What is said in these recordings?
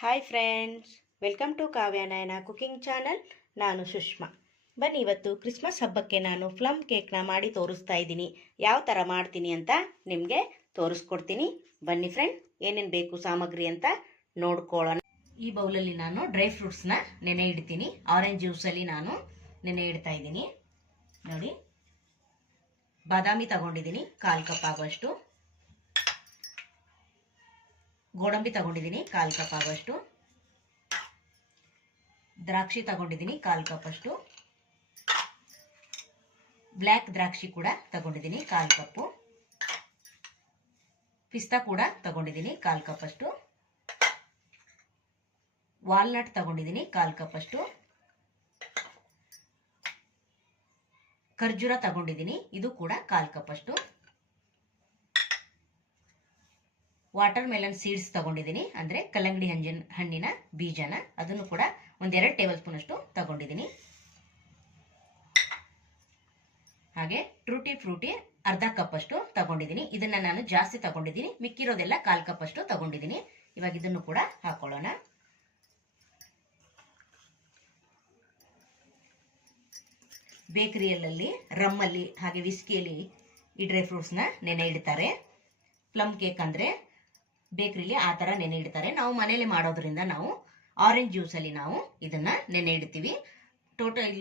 Hi friends welcome to Kavyanayana cooking channel ನಾನು ಸುಷ್ಮಾ. ಬನ್ನಿ ಇವತ್ತು ಕ್ರಿಸ್ಮಸ್ ಹಬ್ಬಕ್ಕೆ ನಾನು ಫ್ಲಮ್ ಕೇಕ್ನ ಮಾಡಿ ತೋರಿಸ್ತಾ ಇದ್ದೀನಿ. ಯಾವ ಥರ ಮಾಡ್ತೀನಿ ಅಂತ ನಿಮಗೆ ತೋರಿಸ್ಕೊಡ್ತೀನಿ. ಬನ್ನಿ ಫ್ರೆಂಡ್ ಏನೇನು ಬೇಕು ಸಾಮಗ್ರಿ ಅಂತ ನೋಡ್ಕೊಳ್ಳೋಣ. ಈ ಬೌಲಲ್ಲಿ ನಾನು ಡ್ರೈ ಫ್ರೂಟ್ಸ್ನ ನೆನೆ ಇಡ್ತೀನಿ. ಆರೆಂಜ್ ಜ್ಯೂಸಲ್ಲಿ ನಾನು ನೆನೆ ಇಡ್ತಾ ಇದ್ದೀನಿ. ನೋಡಿ, ಬಾದಾಮಿ ತಗೊಂಡಿದ್ದೀನಿ, ಕಾಲು ಕಪ್ ಆಗುವಷ್ಟು. ಗೋಡಂಬಿ ತಗೊಂಡಿದ್ದೀನಿ ಕಾಲು ಕಪ್ ಆಗುವಷ್ಟು ದ್ರಾಕ್ಷಿ ತಗೊಂಡಿದ್ದೀನಿ ಕಾಲು ಕಪ್ ಅಷ್ಟು. ಬ್ಲ್ಯಾಕ್ ದ್ರಾಕ್ಷಿ ಕೂಡ ತಗೊಂಡಿದ್ದೀನಿ ಕಾಲು ಕಪ್ಪು. ಪಿಸ್ತಾ ಕೂಡ ತಗೊಂಡಿದ್ದೀನಿ ಕಾಲು ಕಪ್ ಅಷ್ಟು. ವಾಲ್ನಟ್ ತಗೊಂಡಿದ್ದೀನಿ ಕಾಲು ಕಪ್ ಅಷ್ಟು. ಖರ್ಜೂರ ತಗೊಂಡಿದ್ದೀನಿ, ಇದು ಕೂಡ ಕಾಲು ಕಪ್ ಅಷ್ಟು. ವಾಟರ್ ಮೆಲನ್ ಸೀಡ್ಸ್ ತಗೊಂಡಿದ್ದೀನಿ. ಅಂದರೆ ಕಲ್ಲಂಗಡಿ ಹಂಜಿನ, ಹಣ್ಣಿನ ಬೀಜನ ಅದನ್ನು ಕೂಡ ಒಂದೆರಡು ಟೇಬಲ್ ಸ್ಪೂನ್ ಅಷ್ಟು ತಗೊಂಡಿದ್ದೀನಿ. ಹಾಗೆ ಟ್ರೂಟಿ ಫ್ರೂಟಿ ಅರ್ಧ ಕಪ್ ಅಷ್ಟು ತಗೊಂಡಿದ್ದೀನಿ. ಇದನ್ನ ನಾನು ಜಾಸ್ತಿ ತಗೊಂಡಿದ್ದೀನಿ. ಮಿಕ್ಕಿರೋದೆಲ್ಲ ಕಾಲು ಕಪ್ ಅಷ್ಟು ತಗೊಂಡಿದ್ದೀನಿ. ಇವಾಗ ಇದನ್ನು ಕೂಡ ಹಾಕೊಳ್ಳೋಣ. ಬೇಕರಿಯಲ್ಲಲ್ಲಿ ರಮ್ಮಲ್ಲಿ ಹಾಗೆ ವಿಸ್ಕಿಯಲ್ಲಿ ಈ ಡ್ರೈ ಫ್ರೂಟ್ಸ್ನ ನೆನೆ ಇಡ್ತಾರೆ. ಪ್ಲಮ್ ಕೇಕ್ ಅಂದರೆ ಬೇಕ್ರಿಲಿ ಆ ಥರ ನೆನೆ ಇಡ್ತಾರೆ. ನಾವು ಮನೇಲಿ ಮಾಡೋದ್ರಿಂದ ನಾವು ಆರೆಂಜ್ ಜ್ಯೂಸಲ್ಲಿ ನಾವು ಇದನ್ನು ನೆನೆ ಇಡ್ತೀವಿ. ಟೋಟಲ್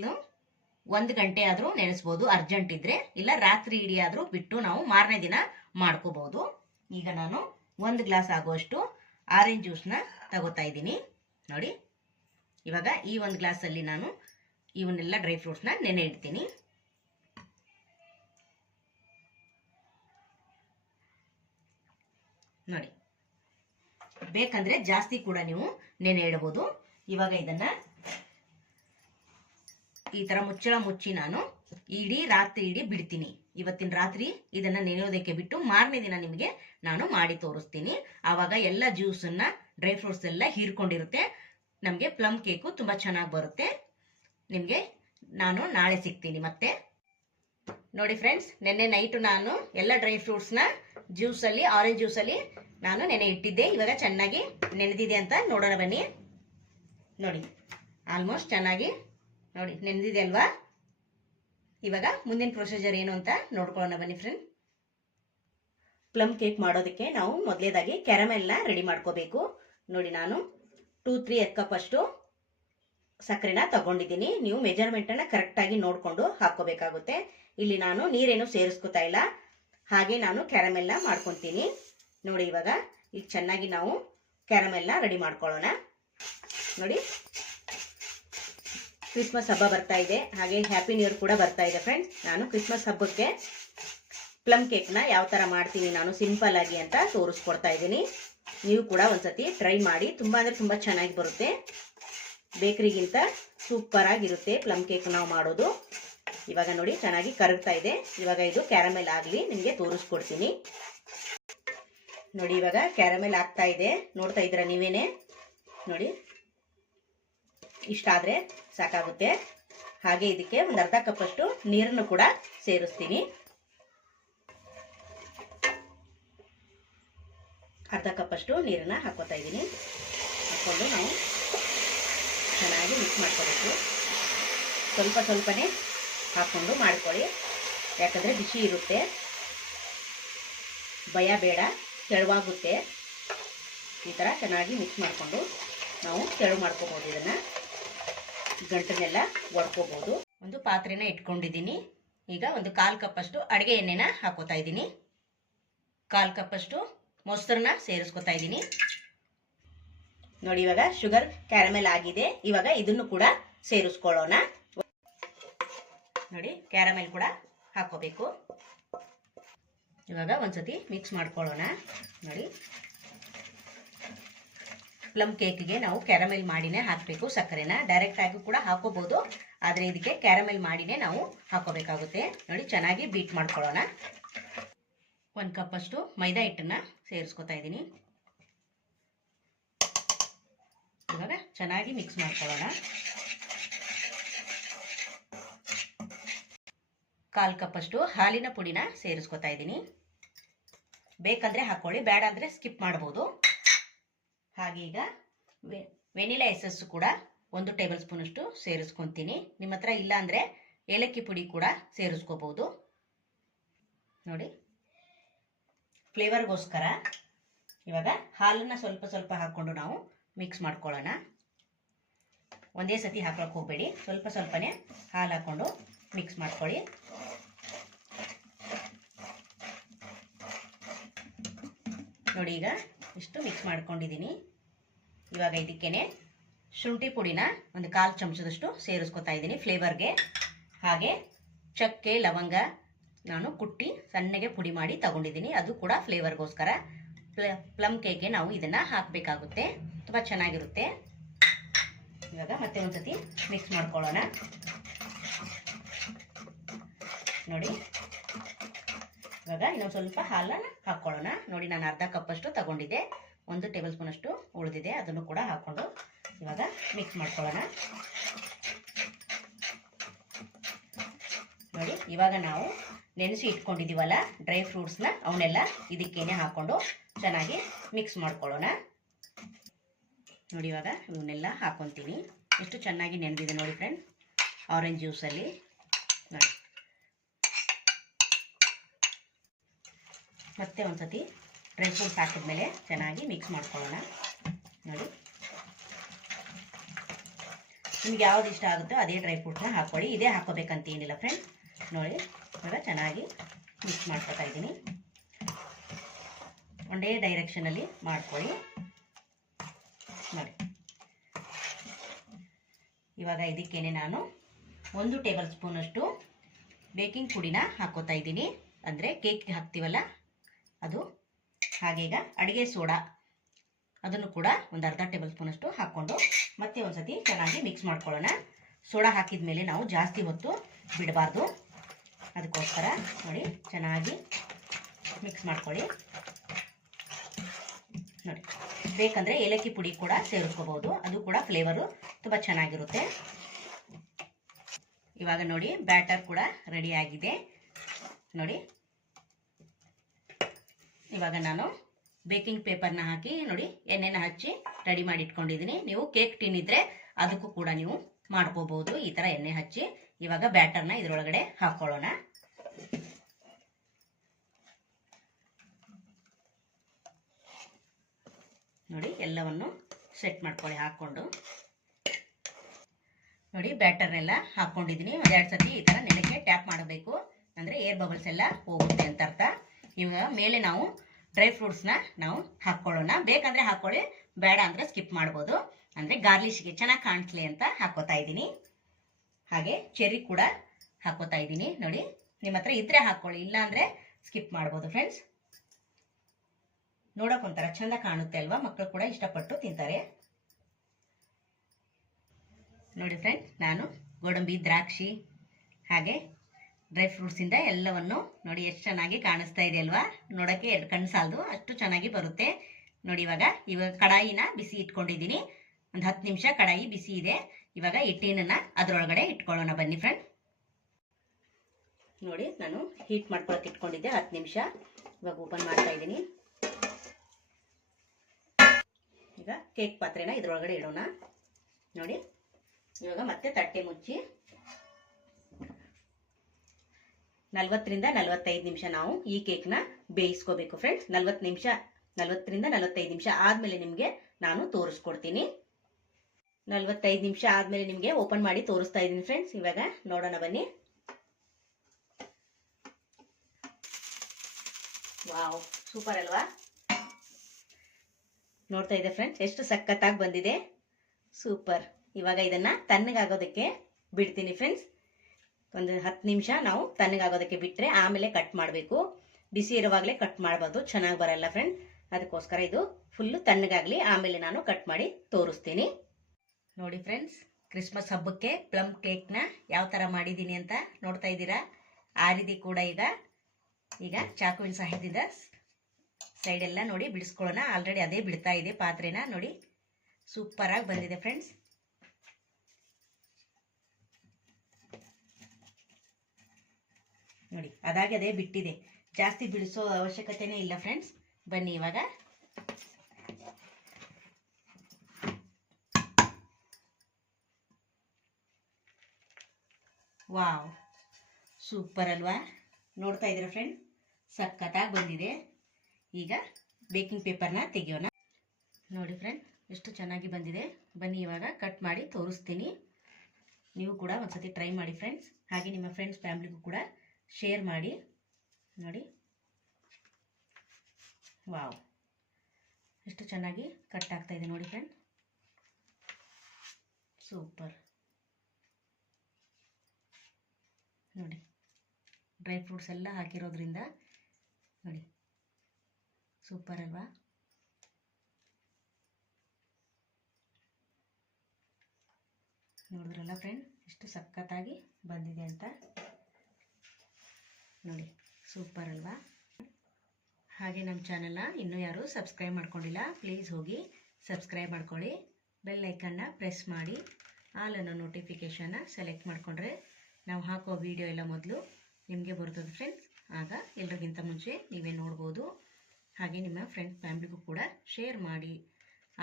ಒಂದು ಗಂಟೆ ಆದರೂ ನೆನೆಸ್ಬೋದು. ಅರ್ಜೆಂಟ್ ಇದ್ದರೆ ಇಲ್ಲ ರಾತ್ರಿ ಇಡೀ ಆದರೂ ಬಿಟ್ಟು ನಾವು ಮಾರನೇ ದಿನ ಮಾಡ್ಕೋಬೋದು. ಈಗ ನಾನು ಒಂದು ಗ್ಲಾಸ್ ಆಗುವಷ್ಟು ಆರೆಂಜ್ ಜ್ಯೂಸ್ನ ತಗೋತಾ ಇದ್ದೀನಿ. ನೋಡಿ, ಇವಾಗ ಈ ಒಂದು ಗ್ಲಾಸಲ್ಲಿ ನಾನು ಇವನ್ನೆಲ್ಲ ಡ್ರೈ ಫ್ರೂಟ್ಸ್ನ ನೆನೆ ಇಡ್ತೀನಿ. ನೋಡಿ ಬೇಕಂದ್ರೆ ಜಾಸ್ತಿ ಕೂಡ ನೀವು ನೆನೆ ಇಡಬಹುದು. ಇವಾಗ ಇದನ್ನ ಈ ತರ ಮುಚ್ಚಳ ಮುಚ್ಚಿ ನಾನು ಇಡೀ ರಾತ್ರಿ ಇಡೀ ಬಿಡ್ತೀನಿ. ಇವತ್ತಿನ ರಾತ್ರಿ ಇದನ್ನ ನೆನೆಯೋದಕ್ಕೆ ಬಿಟ್ಟು ಮಾರನೇ ದಿನ ನಿಮಗೆ ನಾನು ಮಾಡಿ ತೋರಿಸ್ತೀನಿ. ಆವಾಗ ಎಲ್ಲ ಜ್ಯೂಸನ್ನ ಡ್ರೈ ಫ್ರೂಟ್ಸ್ ಎಲ್ಲ ಹೀರ್ಕೊಂಡಿರುತ್ತೆ. ನಮಗೆ ಪ್ಲಮ್ ಕೇಕು ತುಂಬಾ ಚೆನ್ನಾಗಿ ಬರುತ್ತೆ. ನಿಮಗೆ ನಾನು ನಾಳೆ ಸಿಗ್ತೀನಿ ಮತ್ತೆ. ನೋಡಿ ಫ್ರೆಂಡ್ಸ್ ನಿನ್ನೆ ನೈಟು ನಾನು ಎಲ್ಲ ಡ್ರೈ ಫ್ರೂಟ್ಸ್ನ ಜ್ಯೂಸಲ್ಲಿ ಆರೆಂಜ್ ಜ್ಯೂಸಲ್ಲಿ ನಾನು ನೆನೆ ಇಟ್ಟಿದ್ದೆ. ಇವಾಗ ಚೆನ್ನಾಗಿ ನೆನೆದಿದೆ ಅಂತ ನೋಡೋಣ ಬನ್ನಿ. ನೋಡಿ ಆಲ್ಮೋಸ್ಟ್ ಚೆನ್ನಾಗಿ ನೋಡಿ ನೆನೆದಿದೆ ಅಲ್ವಾ? ಇವಾಗ ಮುಂದಿನ ಪ್ರೊಸೀಜರ್ ಏನು ಅಂತ ನೋಡ್ಕೊಳ್ಳೋಣ ಬನ್ನಿ ಫ್ರೆಂಡ್ ಪ್ಲಮ್ ಕೇಕ್ ಮಾಡೋದಕ್ಕೆ ನಾವು ಮೊದಲೇದಾಗಿ ಕ್ಯಾರಮೆಲ್ನ ರೆಡಿ ಮಾಡ್ಕೋಬೇಕು. ನೋಡಿ ನಾನು ಟೂ ತ್ರೀ ಕಪ್ ಅಷ್ಟು ಸಕ್ಕರೆನ ತಗೊಂಡಿದ್ದೀನಿ. ನೀವು ಮೆಜರ್ಮೆಂಟನ್ನು ಕರೆಕ್ಟಾಗಿ ನೋಡಿಕೊಂಡು ಹಾಕೋಬೇಕಾಗುತ್ತೆ ಇಲ್ಲಿ ನಾನು ನೀರೇನು ಸೇರಿಸ್ಕೊತಾ ಇಲ್ಲ. ಹಾಗೆ ನಾನು ಕ್ಯಾರಮೆಲ್ನ ಮಾಡ್ಕೊತೀನಿ. ನೋಡಿ ಇವಾಗ ಈಗ ಚೆನ್ನಾಗಿ ನಾವು ಕ್ಯಾರಮೆಲ್ನ ರೆಡಿ ಮಾಡ್ಕೊಳ್ಳೋಣ. ನೋಡಿ. ಕ್ರಿಸ್ಮಸ್ ಹಬ್ಬ ಬರ್ತಾ ಇದೆ. ಹಾಗೆ ಹ್ಯಾಪಿ ನ್ಯೂ ಇಯರ್ ಕೂಡ ಬರ್ತಾ ಇದೆ ಫ್ರೆಂಡ್ಸ್. ನಾನು ಕ್ರಿಸ್ಮಸ್ ಹಬ್ಬಕ್ಕೆ ಪ್ಲಮ್ ಕೇಕ್ನ ಯಾವ ಥರ ಮಾಡ್ತೀನಿ ನಾನು ಸಿಂಪಲ್ ಆಗಿ ಅಂತ ತೋರಿಸ್ಕೊಡ್ತಾ ಇದ್ದೀನಿ. ನೀವು ಕೂಡ ಒಂದ್ಸತಿ ಟ್ರೈ ಮಾಡಿ. ತುಂಬ ಅಂದರೆ ತುಂಬ ಚೆನ್ನಾಗಿ ಬರುತ್ತೆ. ಬೇಕ್ರಿಗಿಂತ ಸೂಪರ್ ಆಗಿರುತ್ತೆ ಪ್ಲಮ್ ಕೇಕ್ ನಾವು ಮಾಡೋದು. ಇವಾಗ ನೋಡಿ, ಚೆನ್ನಾಗಿ ಕರಗ್ತಾ ಇದೆ. ಇವಾಗ ಇದು ಕ್ಯಾರಮೆಲ್ ಆಗಲಿ, ನಿಮಗೆ ತೋರಿಸ್ಕೊಡ್ತೀನಿ. ನೋಡಿ, ಇವಾಗ ಕ್ಯಾರಮೆಲ್ ಆಗ್ತಾ ಇದೆ. ನೋಡ್ತಾ ಇದ್ದೀರಾ ನೀವೇನೆ? ನೋಡಿ, ಇಷ್ಟಾದರೆ ಸಾಕಾಗುತ್ತೆ. ಹಾಗೆ ಇದಕ್ಕೆ ಒಂದು ಅರ್ಧ ಕಪ್ಪಷ್ಟು ನೀರನ್ನು ಕೂಡ ಸೇರಿಸ್ತೀನಿ. ಅರ್ಧ ಕಪ್ಪಷ್ಟು ನೀರನ್ನ ಹಾಕೋತಾ ಇದ್ದೀನಿ. ಹಾಕ್ಕೊಂಡು ನಾವು ಚೆನ್ನಾಗಿ ಮಿಕ್ಸ್ ಮಾಡ್ಕೋಬೇಕು. ಸ್ವಲ್ಪ ಸ್ವಲ್ಪನೇ ಹಾಕ್ಕೊಂಡು ಮಾಡ್ಕೊಳ್ಳಿ. ಯಾಕಂದರೆ ಬಿಸಿ ಇರುತ್ತೆ. ಭಯ ಬೇಡ, ತೆಳುವಾಗುತ್ತೆ. ಈ ಥರ ಚೆನ್ನಾಗಿ ಮಿಕ್ಸ್ ಮಾಡಿಕೊಂಡು ನಾವು ತೆಳು ಮಾಡ್ಕೋಬೋದು ಇದನ್ನು. ಗಂಟನೆಲ್ಲ ಒಡ್ಕೋಬೋದು. ಒಂದು ಪಾತ್ರೆನ ಇಟ್ಕೊಂಡಿದ್ದೀನಿ. ಈಗ ಒಂದು ಕಾಲು ಕಪ್ಪಷ್ಟು ಅಡುಗೆ ಎಣ್ಣೆನ ಹಾಕೋತಾ ಇದ್ದೀನಿ. ಕಾಲು ಕಪ್ಪಷ್ಟು ಮೊಸರನ್ನ ಸೇರಿಸ್ಕೊತಾ ಇದ್ದೀನಿ. ನೋಡಿ ಇವಾಗ ಶುಗರ್ ಕ್ಯಾರಮೆಲ್ ಆಗಿದೆ. ಇವಾಗ ಇದನ್ನು ಕೂಡ ಸೇರಿಸ್ಕೊಳ್ಳೋಣ. ನೋಡಿ, ಕ್ಯಾರಮೆಲ್ ಕೂಡ ಹಾಕೋಬೇಕು. ಇವಾಗ ಒಂದ್ಸತಿ ಮಿಕ್ಸ್ ಮಾಡ್ಕೊಳ್ಳೋಣ. ನೋಡಿ. ಪ್ಲಮ್ ಕೇಕ್ಗೆ ನಾವು ಕ್ಯಾರಮೆಲ್ ಮಾಡಿನೇ ಹಾಕಬೇಕು. ಸಕ್ಕರೆನ ಡೈರೆಕ್ಟ್ ಆಗಿ ಕೂಡ ಹಾಕೋಬಹುದು ಆದರೆ ಇದಕ್ಕೆ ಕ್ಯಾರಮೆಲ್ ಮಾಡಿನೇ ನಾವು ಹಾಕೋಬೇಕಾಗುತ್ತೆ. ನೋಡಿ, ಚೆನ್ನಾಗಿ ಬೀಟ್ ಮಾಡ್ಕೊಳ್ಳೋಣ. ಒಂದು ಕಪ್ಪಷ್ಟು ಮೈದಾ ಹಿಟ್ಟನ್ನ ಸೇರಿಸ್ಕೊತಾ ಇದ್ದೀನಿ. ಇವಾಗ ಚೆನ್ನಾಗಿ ಮಿಕ್ಸ್ ಮಾಡ್ಕೊಳ್ಳೋಣ. ಕಾಲು ಕಪ್ಪಷ್ಟು ಹಾಲಿನ ಪುಡಿನ ಸೇರಿಸ್ಕೊತಾ ಇದ್ದೀನಿ. ಬೇಕಂದ್ರೆ ಹಾಕೊಳ್ಳಿ ಬೇಡ ಅಂದರೆ ಸ್ಕಿಪ್ ಮಾಡ್ಬೋದು. ಹಾಗೀಗ ವೆನಿಲಾ ಎಸೆಸ್ ಕೂಡ ಒಂದು ಟೇಬಲ್ ಸ್ಪೂನಷ್ಟು ಸೇರಿಸ್ಕೊತೀನಿ. ನಿಮ್ಮ ಹತ್ರ ಇಲ್ಲ ಅಂದ್ರೆ ಏಲಕ್ಕಿ ಪುಡಿ ಕೂಡ ಸೇರಿಸ್ಕೋಬಹುದು ನೋಡಿ, ಫ್ಲೇವರ್ಗೋಸ್ಕರ ಇವಾಗ ಹಾಲನ್ನು ಸ್ವಲ್ಪ ಸ್ವಲ್ಪ ಹಾಕೊಂಡು ನಾವು ಮಿಕ್ಸ್ ಮಾಡ್ಕೊಳ್ಳೋಣ. ಒಂದೇ ಸತಿ ಹಾಕೋಕೆ ಹೋಗಬೇಡಿ. ಸ್ವಲ್ಪ ಸ್ವಲ್ಪನೇ ಹಾಲು ಹಾಕ್ಕೊಂಡು ಮಿಕ್ಸ್ ಮಾಡ್ಕೊಳ್ಳಿ ನೋಡಿ ಈಗ ಇಷ್ಟು ಮಿಕ್ಸ್ ಮಾಡ್ಕೊಂಡಿದ್ದೀನಿ. ಇವಾಗ ಇದಕ್ಕೇನೆ ಶುಂಠಿ ಪುಡಿನ ಒಂದು ಕಾಲು ಚಮಚದಷ್ಟು ಸೇರಿಸ್ಕೊತಾ ಇದ್ದೀನಿ ಫ್ಲೇವರ್ಗೆ ಹಾಗೆ ಚಕ್ಕೆ, ಲವಂಗ ನಾನು ಕುಟ್ಟಿ ಸಣ್ಣಗೆ ಪುಡಿ ಮಾಡಿ ತಗೊಂಡಿದ್ದೀನಿ. ಅದು ಕೂಡ ಫ್ಲೇವರ್ಗೋಸ್ಕರ ಪ್ಲ ಪ್ಲಮ್ ಕೇಕ್ಗೆ ನಾವು ಇದನ್ನು ಹಾಕಬೇಕಾಗುತ್ತೆ. ತುಂಬ ಚೆನ್ನಾಗಿರುತ್ತೆ. ಇವಾಗ ಮತ್ತೆ ಒಂದ್ಸತಿ ಮಿಕ್ಸ್ ಮಾಡ್ಕೊಳ್ಳೋಣ. ನೋಡಿ. ಇವಾಗ ಇನ್ನೊಂದು ಸ್ವಲ್ಪ ಹಾಲನ್ನು ಹಾಕ್ಕೊಳ್ಳೋಣ ನೋಡಿ, ನಾನು ಅರ್ಧ ಕಪ್ಪಷ್ಟು ತಗೊಂಡಿದ್ದೆ. ಒಂದು ಟೇಬಲ್ ಸ್ಪೂನಷ್ಟು ಉಳಿದಿದೆ. ಅದನ್ನು ಕೂಡ ಹಾಕ್ಕೊಂಡು ಇವಾಗ ಮಿಕ್ಸ್ ಮಾಡ್ಕೊಳ್ಳೋಣ. ನೋಡಿ, ಇವಾಗ ನಾವು ನೆನೆಸಿ ಇಟ್ಕೊಂಡಿದ್ದೀವಲ್ಲ ಡ್ರೈ ಫ್ರೂಟ್ಸ್ನ ಅವನ್ನೆಲ್ಲ ಇದಕ್ಕೇನೆ ಹಾಕ್ಕೊಂಡು ಚೆನ್ನಾಗಿ ಮಿಕ್ಸ್ ಮಾಡ್ಕೊಳ್ಳೋಣ. ನೋಡಿ, ಇವಾಗ ಇವನ್ನೆಲ್ಲ ಹಾಕ್ಕೊತೀನಿ ಎಷ್ಟು ಚೆನ್ನಾಗಿ ನೆನೆದಿದೆ ನೋಡಿ ಫ್ರೆಂಡ್ ಆರೆಂಜ್ ಜ್ಯೂಸಲ್ಲಿ ಮತ್ತೆ ಒಂದ್ಸತಿ ಡ್ರೈ ಫ್ರೂಟ್ಸ್ ಹಾಕಿದ್ಮೇಲೆ ಚೆನ್ನಾಗಿ ಮಿಕ್ಸ್ ಮಾಡ್ಕೊಳ್ಳೋಣ. ನೋಡಿ. ನಿಮ್ಗೆ ಯಾವ್ದು ಇಷ್ಟ ಆಗುತ್ತೋ ಅದೇ ಡ್ರೈ ಫ್ರೂಟ್ಸ್ನ ಹಾಕ್ಕೊಳ್ಳಿ. ಇದೇ ಹಾಕೋಬೇಕಂತ ಏನಿಲ್ಲ ಫ್ರೆಂಡ್ ನೋಡಿ, ಇವಾಗ ಚೆನ್ನಾಗಿ ಮಿಕ್ಸ್ ಮಾಡ್ಕೊತಾ ಇದ್ದೀನಿ. ಒಂದೇ ಡೈರೆಕ್ಷನಲ್ಲಿ ಮಾಡ್ಕೊಳ್ಳಿ. ನೋಡಿ. ಇವಾಗ ಇದಕ್ಕೇನೆ ನಾನು ಒಂದು ಟೇಬಲ್ ಸ್ಪೂನಷ್ಟು ಬೇಕಿಂಗ್ ಪುಡಿನ ಹಾಕೋತಾ ಇದ್ದೀನಿ. ಅಂದರೆ ಕೇಕ್ಗೆ ಹಾಕ್ತೀವಲ್ಲ ಅದು ಹಾಗೀಗ ಅಡುಗೆ ಸೋಡಾ. ಅದನ್ನು ಕೂಡ ಒಂದು ಅರ್ಧ ಟೇಬಲ್ ಸ್ಪೂನಷ್ಟು ಹಾಕ್ಕೊಂಡು ಮತ್ತೆ ಒಂದ್ಸತಿ ಚೆನ್ನಾಗಿ ಮಿಕ್ಸ್ ಮಾಡ್ಕೊಳ್ಳೋಣ. ಸೋಡಾ ಹಾಕಿದ ಮೇಲೆ ನಾವು ಜಾಸ್ತಿ ಹೊತ್ತು ಬಿಡಬಾರ್ದು. ಅದಕ್ಕೋಸ್ಕರ ನೋಡಿ, ಚೆನ್ನಾಗಿ ಮಿಕ್ಸ್ ಮಾಡ್ಕೊಳ್ಳಿ. ನೋಡಿ, ಬೇಕಂದರೆ ಏಲಕ್ಕಿ ಪುಡಿ ಕೂಡ ಸೇರಿಸ್ಕೋಬೋದು. ಅದು ಕೂಡ ಫ್ಲೇವರು ತುಂಬ ಚೆನ್ನಾಗಿರುತ್ತೆ. ಇವಾಗ ನೋಡಿ, ಬ್ಯಾಟರ್ ಕೂಡ ರೆಡಿ ಆಗಿದೆ. ನೋಡಿ ಇವಾಗ ನಾನು ಬೇಕಿಂಗ್ ಪೇಪರ್ನ ಹಾಕಿ ನೋಡಿ ಎಣ್ಣೆನ ಹಚ್ಚಿ ರೆಡಿ ಮಾಡಿ ಇಟ್ಕೊಂಡಿದ್ದೀನಿ ನೀವು ಕೇಕ್ ಟಿನ್ ಇದ್ರೆ ಅದಕ್ಕೂ ಕೂಡ ನೀವು ಮಾಡ್ಕೋಬಹುದು ಈ ತರ ಎಣ್ಣೆ ಹಚ್ಚಿ ಇವಾಗ ಬ್ಯಾಟರ್ನ ಇದರೊಳಗಡೆ ಹಾಕೊಳ್ಳೋಣ. ನೋಡಿ ಎಲ್ಲವನ್ನು ಸೆಟ್ ಮಾಡ್ಕೊಳ್ಳಿ ಹಾಕೊಂಡು ನೋಡಿ ಬ್ಯಾಟರ್ನೆಲ್ಲ ಹಾಕ್ಕೊಂಡಿದ್ದೀನಿ ಒಂದೆರಡು ಸತಿ ಈ ತರ ನೆಲಕ್ಕೆ ಟ್ಯಾಪ್ ಮಾಡಬೇಕು. ಅಂದ್ರೆ ಏರ್ ಬಬಲ್ಸ್ ಎಲ್ಲ ಹೋಗುತ್ತೆ ಅಂತ ಅರ್ಥ. ಇವಾಗ ಮೇಲೆ ನಾವು ಡ್ರೈ ಫ್ರೂಟ್ಸ್ನ ನಾವು ಹಾಕ್ಕೊಳ್ಳೋಣ ಬೇಕಂದರೆ ಹಾಕ್ಕೊಳ್ಳಿ ಬೇಡ ಅಂದರೆ ಸ್ಕಿಪ್ ಮಾಡ್ಬೋದು. ಅಂದರೆ ಗಾರ್ಲಿಶ್ಗೆ ಚೆನ್ನಾಗಿ ಕಾಣಿಸ್ಲಿ ಅಂತ ಹಾಕೋತಾ ಇದ್ದೀನಿ. ಹಾಗೆ ಚೆರಿ ಕೂಡ ಹಾಕೋತಾ ಇದ್ದೀನಿ. ನೋಡಿ, ನಿಮ್ಮ ಹತ್ರ ಇದ್ರೆ ಹಾಕ್ಕೊಳ್ಳಿ ಇಲ್ಲ ಅಂದರೆ ಸ್ಕಿಪ್ ಮಾಡ್ಬೋದು ಫ್ರೆಂಡ್ಸ್ ನೋಡೋಕೆ ಒಂಥರ ಚಂದ ಕಾಣುತ್ತೆ ಅಲ್ವಾ? ಮಕ್ಕಳು ಕೂಡ ಇಷ್ಟಪಟ್ಟು ತಿಂತಾರೆ. ನೋಡಿ ಫ್ರೆಂಡ್ಸ್ ನಾನು ಗೋಡಂಬಿ, ದ್ರಾಕ್ಷಿ, ಹಾಗೆ ಡ್ರೈ ಫ್ರೂಟ್ಸಿಂದ ಎಲ್ಲವನ್ನು ನೋಡಿ ಎಷ್ಟು ಚೆನ್ನಾಗಿ ಕಾಣಿಸ್ತಾ ಇದೆ ಅಲ್ವಾ? ನೋಡೋಕ್ಕೆ ಎರಡು ಕಣ್ಣು ಸಾಲದು ಅಷ್ಟು ಚೆನ್ನಾಗಿ ಬರುತ್ತೆ. ನೋಡಿ ಇವಾಗ ಇವಾಗ ಕಡಾಯಿನ ಬಿಸಿ ಇಟ್ಕೊಂಡಿದ್ದೀನಿ. ಒಂದು ಹತ್ತು ನಿಮಿಷ ಕಡಾಯಿ ಬಿಸಿ ಇದೆ. ಇವಾಗ ಹಿಟ್ಟಿನನ್ನ ಅದರೊಳಗಡೆ ಇಟ್ಕೊಳ್ಳೋಣ ಬನ್ನಿ ಫ್ರೆಂಡ್ ನೋಡಿ, ನಾನು ಹೀಟ್ ಮಾಡ್ಕೊಳಕ್ಕೆ ಇಟ್ಕೊಂಡಿದ್ದೆ, ಹತ್ತು ನಿಮಿಷ. ಇವಾಗ ಓಪನ್ ಮಾಡ್ತಾ ಇದ್ದೀನಿ. ಈಗ ಕೇಕ್ ಪಾತ್ರೆನ ಇದರೊಳಗಡೆ ಇಡೋಣ. ನೋಡಿ, ಇವಾಗ ಮತ್ತೆ ತಟ್ಟೆ ಮುಚ್ಚಿ. ನಲ್ವತ್ತರಿಂದ ನಲವತ್ತೈದು ನಿಮಿಷ ನಾವು ಈ ಕೇಕ್ನ ಬೇಯಿಸ್ಕೋಬೇಕು ಫ್ರೆಂಡ್ಸ್ ನಲ್ವತ್ತು ನಿಮಿಷ, ನಲ್ವತ್ತರಿಂದ ನಲವತ್ತೈದು ನಿಮಿಷ ಆದಮೇಲೆ ನಿಮಗೆ ನಾನು ತೋರಿಸ್ಕೊಡ್ತೀನಿ. ನಲ್ವತ್ತೈದು ನಿಮಿಷ ಆದಮೇಲೆ ನಿಮಗೆ ಓಪನ್ ಮಾಡಿ ತೋರಿಸ್ತಾ ಇದ್ದೀನಿ ಫ್ರೆಂಡ್ಸ್ ಇವಾಗ ನೋಡೋಣ ಬನ್ನಿ. ವಾವ್ ಸೂಪರ್ ಅಲ್ವಾ? ನೋಡ್ತಾ ಇದೆ ಫ್ರೆಂಡ್ಸ್ ಎಷ್ಟು ಸಖತ್ತಾಗಿ ಬಂದಿದೆ. ಸೂಪರ್ ಇವಾಗ ಇದನ್ನ ತಣ್ಣಗಾಗೋದಕ್ಕೆ ಬಿಡ್ತೀನಿ ಫ್ರೆಂಡ್ಸ್ ಒಂದು ಹತ್ತು ನಿಮಿಷ ನಾವು ತಣ್ಣಗಾಗೋದಕ್ಕೆ ಬಿಟ್ಟರೆ ಆಮೇಲೆ ಕಟ್ ಮಾಡಬೇಕು. ಬಿಸಿ ಇರುವಾಗಲೇ ಕಟ್ ಮಾಡಬಾರ್ದು. ಚೆನ್ನಾಗಿ ಬರಲ್ಲ ಫ್ರೆಂಡ್ ಅದಕ್ಕೋಸ್ಕರ ಇದು ಫುಲ್ಲು ತಣ್ಣಗಾಗಲಿ ಆಮೇಲೆ ನಾನು ಕಟ್ ಮಾಡಿ ತೋರಿಸ್ತೀನಿ. ನೋಡಿ ಫ್ರೆಂಡ್ಸ್ ಕ್ರಿಸ್ಮಸ್ ಹಬ್ಬಕ್ಕೆ ಪ್ಲಮ್ ಕೇಕ್ನ ಯಾವ ಥರ ಮಾಡಿದ್ದೀನಿ ಅಂತ ನೋಡ್ತಾ ಇದ್ದೀರಾ? ರೀತಿ ಕೂಡ ಈಗ ಈಗ ಚಾಕುವಿನ ಸಹಾಯದಿಂದ ಸೈಡೆಲ್ಲ ನೋಡಿ ಬಿಡಿಸ್ಕೊಳ್ಳೋಣ. ಆಲ್ರೆಡಿ ಅದೇ ಬಿಡ್ತಾ ಇದೆ ಪಾತ್ರೆನ ನೋಡಿ. ಸೂಪರಾಗಿ ಬಂದಿದೆ ಫ್ರೆಂಡ್ಸ್ ನೋಡಿ, ಅದಾಗೆ ಅದೇ ಬಿಟ್ಟಿದೆ. ಜಾಸ್ತಿ ಬಿಡಿಸೋ ಅವಶ್ಯಕತೆನೇ ಇಲ್ಲ ಫ್ರೆಂಡ್ಸ್ ಬನ್ನಿ ಇವಾಗ. ವಾವ್, ಸೂಪರ್ ಅಲ್ವಾ? ನೋಡ್ತಾ ಇದ್ದೀರಾ ಫ್ರೆಂಡ್ ಸಖತ್ತಾಗಿ ಬಂದಿದೆ. ಈಗ ಬೇಕಿಂಗ್ ಪೇಪರ್ನ ತೆಗಿಯೋಣ. ನೋಡಿ ಫ್ರೆಂಡ್ ಎಷ್ಟು ಚೆನ್ನಾಗಿ ಬಂದಿದೆ. ಬನ್ನಿ ಇವಾಗ ಕಟ್ ಮಾಡಿ ತೋರಿಸ್ತೀನಿ. ನೀವು ಕೂಡ ಒಂದ್ಸತಿ ಟ್ರೈ ಮಾಡಿ ಫ್ರೆಂಡ್ಸ್ ಹಾಗೆ ನಿಮ್ಮ ಫ್ರೆಂಡ್ಸ್ ಫ್ಯಾಮಿಲಿಗೂ ಕೂಡ ಶೇರ್ ಮಾಡಿ. ನೋಡಿ. ವಾವ್ ಎಷ್ಟು ಚೆನ್ನಾಗಿ ಕಟ್ ಆಗ್ತಾ ಇದೆ ನೋಡಿ ಫ್ರೆಂಡ್ ಸೂಪರ್ ನೋಡಿ. ಡ್ರೈ ಫ್ರೂಟ್ಸ್ ಎಲ್ಲ ಹಾಕಿರೋದ್ರಿಂದ ನೋಡಿ. ಸೂಪರ್ ಅಲ್ವಾ? ನೋಡಿದ್ರಲ್ಲ ಫ್ರೆಂಡ್ ಎಷ್ಟು ಸಖತ್ತಾಗಿ ಬಂದಿದೆ ಅಂತ. ನೋಡಿ, ಸೂಪರ್ ಅಲ್ವಾ? ಹಾಗೆ ನಮ್ಮ ಚಾನಲ್ನ ಇನ್ನೂ ಯಾರು ಸಬ್ಸ್ಕ್ರೈಬ್ ಮಾಡ್ಕೊಂಡಿಲ್ಲ, ಪ್ಲೀಸ್ ಹೋಗಿ ಸಬ್ಸ್ಕ್ರೈಬ್ ಮಾಡ್ಕೊಳ್ಳಿ. ಬೆಲ್ ಪ್ರೆಸ್ ಮಾಡಿ, ಆಲ್ ಅನ್ನೋ ನೋಟಿಫಿಕೇಷನ್ನ ಸೆಲೆಕ್ಟ್ ಮಾಡಿಕೊಂಡ್ರೆ ನಾವು ಹಾಕೋ ವಿಡಿಯೋ ಎಲ್ಲ ಮೊದಲು ನಿಮಗೆ ಬರ್ತದೆ ಫ್ರೆಂಡ್ಸ್. ಆಗ ಎಲ್ರಿಗಿಂತ ಮುಂಚೆ ನೀವೇ ನೋಡ್ಬೋದು. ಹಾಗೆ ನಿಮ್ಮ ಫ್ರೆಂಡ್ ಫ್ಯಾಮ್ಲಿಗೂ ಕೂಡ ಶೇರ್ ಮಾಡಿ,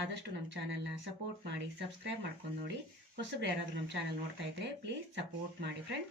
ಆದಷ್ಟು ನಮ್ಮ ಚಾನಲ್ನ ಸಪೋರ್ಟ್ ಮಾಡಿ, ಸಬ್ಸ್ಕ್ರೈಬ್ ಮಾಡ್ಕೊಂಡು ನೋಡಿ. ಹೊಸಬ್ರು ಯಾರಾದರೂ ನಮ್ಮ ಚಾನಲ್ ನೋಡ್ತಾ ಇದ್ದರೆ ಪ್ಲೀಸ್ ಸಪೋರ್ಟ್ ಮಾಡಿ ಫ್ರೆಂಡ್